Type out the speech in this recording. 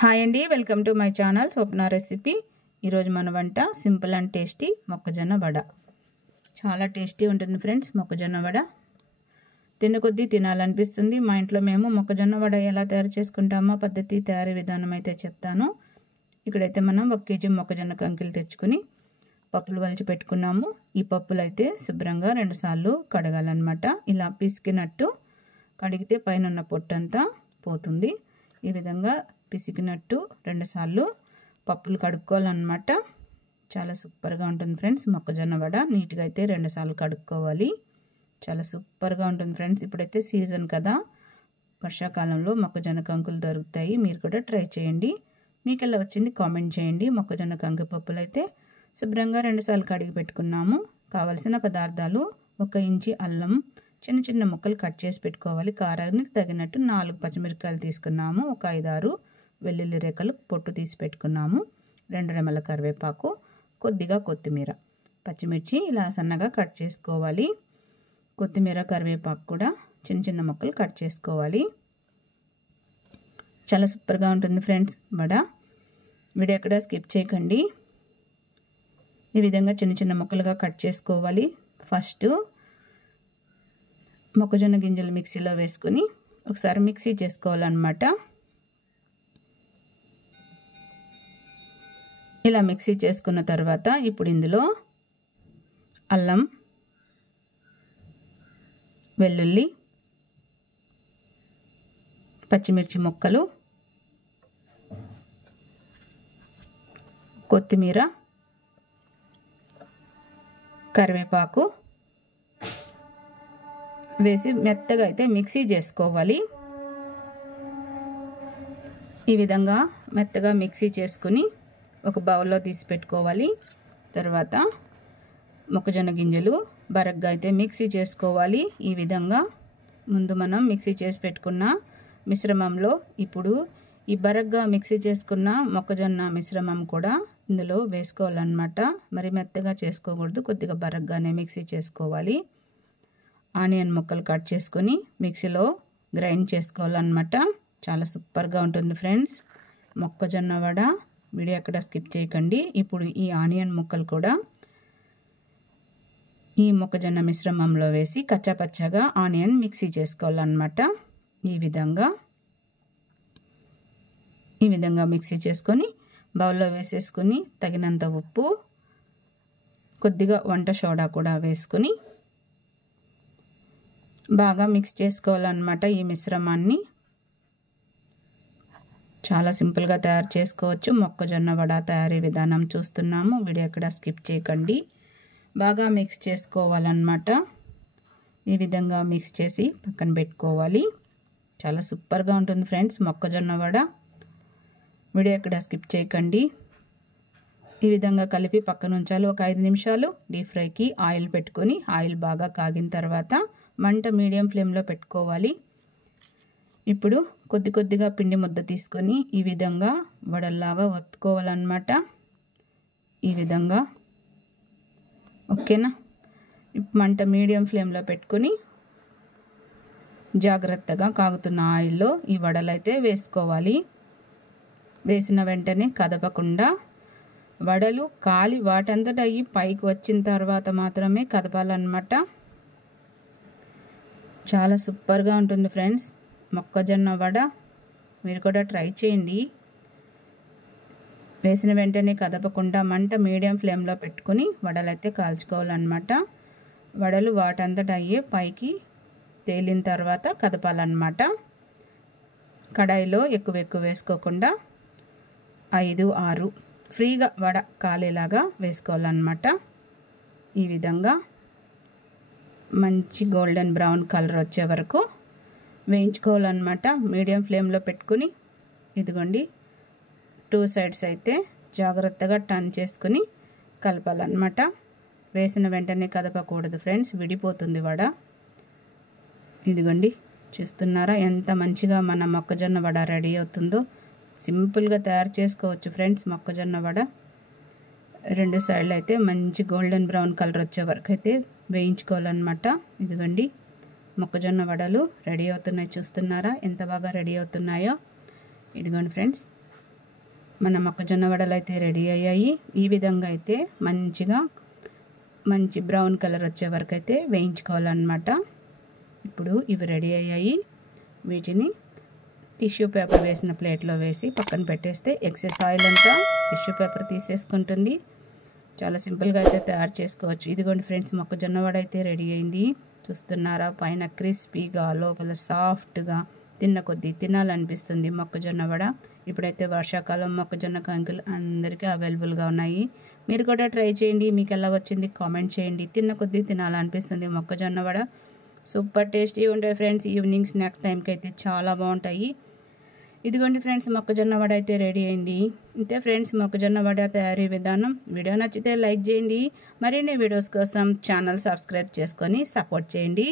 Hi అండి, welcome to my channel Swapna recipe. ఈరోజు మన వంట సింపుల్ అండ్ టేస్టీ మొక్కజొన్న వడ. చాలా టేస్టీ ఉంటుంది ఫ్రెండ్స్. మొక్కజొన్న వడ తినకొద్దీ తినాలనిపిస్తుంది. మా ఇంట్లో మేము మొక్కజొన్న వడ ఎలా తయారు చేసుకుంటామో పద్ధతి తయారీ విధానం అయితే చెప్తాను. ఇక్కడైతే మనం 1 కేజీ మొక్కజొన్న కంకులు తెచ్చుకుని పప్పులు వలిచి పెట్టుకున్నాము. ఈ పప్పులు అయితే శుభ్రంగా 2 సార్లు కడగాలన్నమాట. ఇలా పిసికినట్టు కడిగితే పైన ఉన్న పొట్టంతా పోతుంది. ఈ విధంగా పిసికినట్టు 2 సార్లు పప్పులు కడుక్కోవాలన్నమాట. చాలా సూపర్గా ఉంటుంది ఫ్రెండ్స్. మొక్కజొన్న వడ నీట్గా అయితే 2 సార్లు కడుక్కోవాలి. చాలా సూపర్గా ఉంటుంది ఫ్రెండ్స్. ఇప్పుడైతే సీజన్ కదా, వర్షాకాలంలో మొక్కజొన్న కంకులు దొరుకుతాయి. మీరు కూడా ట్రై చేయండి. మీకు ఎలా వచ్చింది కామెంట్ చేయండి. మొక్కజొన్న కంకి పప్పులు అయితే శుభ్రంగా 2 సార్లు కడిగి పెట్టుకున్నాము. కావలసిన పదార్థాలు 1 ఇంచి అల్లం చిన్న చిన్న ముక్కలు కట్ చేసి పెట్టుకోవాలి. కారానికి తగినట్టు 4 పచ్చిమిరపకాయలు తీసుకున్నాము. ఒక 5-6 వెల్లుల్లి రేఖలు పొట్టు తీసి పెట్టుకున్నాము. 2 రెమ్మల కరివేపాకు, కొద్దిగా కొత్తిమీర, పచ్చిమిర్చి ఇలా సన్నగా కట్ చేసుకోవాలి. కొత్తిమీర కరివేపాకు కూడా చిన్న చిన్న ముక్కలు కట్ చేసుకోవాలి. చాలా సూపర్గా ఉంటుంది ఫ్రెండ్స్ వడ. వీడియో ఎక్కడ స్కిప్ చేయకండి. ఈ విధంగా చిన్న చిన్న ముక్కలుగా కట్ చేసుకోవాలి. ఫస్ట్ మొక్కజొన్న గింజలు మిక్సీలో వేసుకుని ఒకసారి మిక్సీ చేసుకోవాలన్నమాట. ఇలా మిక్సీ చేసుకున్న తర్వాత ఇప్పుడు ఇందులో అల్లం, వెల్లుల్లి, పచ్చిమిర్చి ముక్కలు, కొత్తిమీర, కరివేపాకు వేసి మెత్తగా అయితే మిక్సీ చేసుకోవాలి. ఈ విధంగా మెత్తగా మిక్సీ చేసుకుని ఒక బౌల్లో తీసి పెట్టుకోవాలి. తర్వాత మొక్కజొన్న గింజలు బరగ్గా అయితే మిక్సీ చేసుకోవాలి. ఈ విధంగా ముందు మనం మిక్సీ చేసి పెట్టుకున్న మిశ్రమంలో ఇప్పుడు ఈ బరగ్గా మిక్సీ చేసుకున్న మొక్కజొన్న మిశ్రమం కూడా ఇందులో వేసుకోవాలన్నమాట. మరి మెత్తగా చేసుకోకూడదు, కొద్దిగా బరగ్గానే మిక్సీ చేసుకోవాలి. ఆనియన్ ముక్కలు కట్ చేసుకొని మిక్సీలో గ్రైండ్ చేసుకోవాలన్నమాట. చాలా సూపర్గా ఉంటుంది ఫ్రెండ్స్ మొక్కజొన్న వడ. వీడియో ఎక్కడ స్కిప్ చేయకండి. ఇప్పుడు ఈ ఆనియన్ ముక్కలు కూడా ఈ మొక్కజొన్న మిశ్రమంలో వేసి కచ్చాపచ్చాగా ఆనియన్ మిక్సీ చేసుకోవాలన్నమాట. ఈ విధంగా మిక్సీ చేసుకొని బౌల్లో వేసేసుకొని తగినంత ఉప్పు, కొద్దిగా వంట సోడా కూడా వేసుకొని బాగా మిక్స్ చేసుకోవాలన్నమాట. ఈ మిశ్రమాన్ని చాలా సింపుల్గా తయారు చేసుకోవచ్చు. మొక్కజొన్న వడ తయారీ విధానం చూస్తున్నాము. వీడియో ఎక్కడ స్కిప్ చేయకండి. బాగా మిక్స్ చేసుకోవాలన్నమాట. ఈ విధంగా మిక్స్ చేసి పక్కన పెట్టుకోవాలి. చాలా సూపర్గా ఉంటుంది ఫ్రెండ్స్ మొక్కజొన్న వడ. వీడియో ఎక్కడ స్కిప్ చేయకండి. ఈ విధంగా కలిపి పక్కన ఉంచాలి. ఒక 5 నిమిషాలు డీప్ ఫ్రైకి ఆయిల్ పెట్టుకొని ఆయిల్ బాగా కాగిన తర్వాత మంట మీడియం ఫ్లేమ్లో పెట్టుకోవాలి. ఇప్పుడు కొద్దిగా పిండి ముద్ద తీసుకొని ఈ విధంగా వడల్లాగా ఒత్తుకోవాలన్నమాట. ఈ విధంగా ఓకేనా. మంట మీడియం ఫ్లేమ్లో పెట్టుకొని జాగ్రత్తగా కాగుతున్న ఆయిల్లో ఈ వడలు అయితే వేసుకోవాలి. వేసిన వెంటనే కదపకుండా వడలు కాలి వాటంతట అయ్యి పైకి వచ్చిన తర్వాత మాత్రమే కదపాలన్నమాట. చాలా సూపర్గా ఉంటుంది ఫ్రెండ్స్ మొక్కజొన్న వడ. మీరు కూడా ట్రై చేయండి. వేసిన వెంటనే కదపకుండా మంట మీడియం ఫ్లేమ్లో పెట్టుకుని వడలు అయితే కాల్చుకోవాలన్నమాట. వడలు వాటంతట అయ్యే పైకి తేలిన తర్వాత కదపాలన్నమాట. కడాయిలో ఎక్కువ వేసుకోకుండా 5-6 ఫ్రీగా వడ కాలేలాగా వేసుకోవాలన్నమాట. ఈ విధంగా మంచి గోల్డెన్ బ్రౌన్ కలర్ వచ్చే వరకు వేయించుకోవాలన్నమాట. మీడియం ఫ్లేమ్లో పెట్టుకుని ఇదిగోండి 2 సైడ్స్ అయితే జాగ్రత్తగా టర్న్ చేసుకుని కలపాలన్నమాట. వేసిన వెంటనే కదపకూడదు ఫ్రెండ్స్, విడిపోతుంది వడ. ఇదిగోండి చూస్తున్నారా ఎంత మంచిగా మన మొక్కజొన్న వడ రెడీ అవుతుందో. సింపుల్గా తయారు చేసుకోవచ్చు ఫ్రెండ్స్ మొక్కజొన్న వడ. 2 సైడ్లు అయితే మంచి గోల్డెన్ బ్రౌన్ కలర్ వచ్చే వరకు అయితే వేయించుకోవాలన్నమాట. ఇదిగోండి మొక్కజొన్న వడలు రెడీ అవుతున్నాయి. చూస్తున్నారా ఎంత బాగా రెడీ అవుతున్నాయో. ఇదిగోండి ఫ్రెండ్స్ మన మొక్కజొన్న వడలు అయితే రెడీ అయ్యాయి. ఈ విధంగా అయితే మంచి బ్రౌన్ కలర్ వచ్చే వరకు అయితే వేయించుకోవాలన్నమాట. ఇప్పుడు ఇవి రెడీ అయ్యాయి. వీటిని టిష్యూ పేపర్ వేసిన ప్లేట్లో వేసి పక్కన పెట్టేస్తే ఎక్సెస్ ఆయిల్ అంతా టిష్యూ పేపర్ తీసేసుకుంటుంది. చాలా సింపుల్గా అయితే తయారు చేసుకోవచ్చు. ఇదిగోండి ఫ్రెండ్స్, మొక్కజొన్న వడ అయితే రెడీ అయింది. చూస్తున్నారా? పైన క్రిస్పీగా, లోపల సాఫ్ట్గా, తిన్న కొద్దీ తినాలనిపిస్తుంది మొక్కజొన్న వడ. ఇప్పుడైతే వర్షాకాలం మొక్కజొన్న కంకులు అందరికీ అవైలబుల్గా ఉన్నాయి. మీరు కూడా ట్రై చేయండి. మీకు ఎలా వచ్చింది కామెంట్ చేయండి. తిన్న కొద్దీ తినాలనిపిస్తుంది మొక్కజొన్న వడ. సూపర్ టేస్టీ ఉంటాయి ఫ్రెండ్స్. ఈవినింగ్ స్నాక్స్ టైంకి అయితే చాలా బాగుంటాయి. ఇదిగోండి ఫ్రెండ్స్, మొక్కజొన్న వడ అయితే రెడీ అయింది. ఇంతే ఫ్రెండ్స్ మొక్కజొన్న వడ తయారీ విధానం. వీడియో నచ్చితే లైక్ చేయండి. మరిన్ని వీడియోస్ కోసం ఛానల్ సబ్స్క్రైబ్ చేసుకొని సపోర్ట్ చేయండి.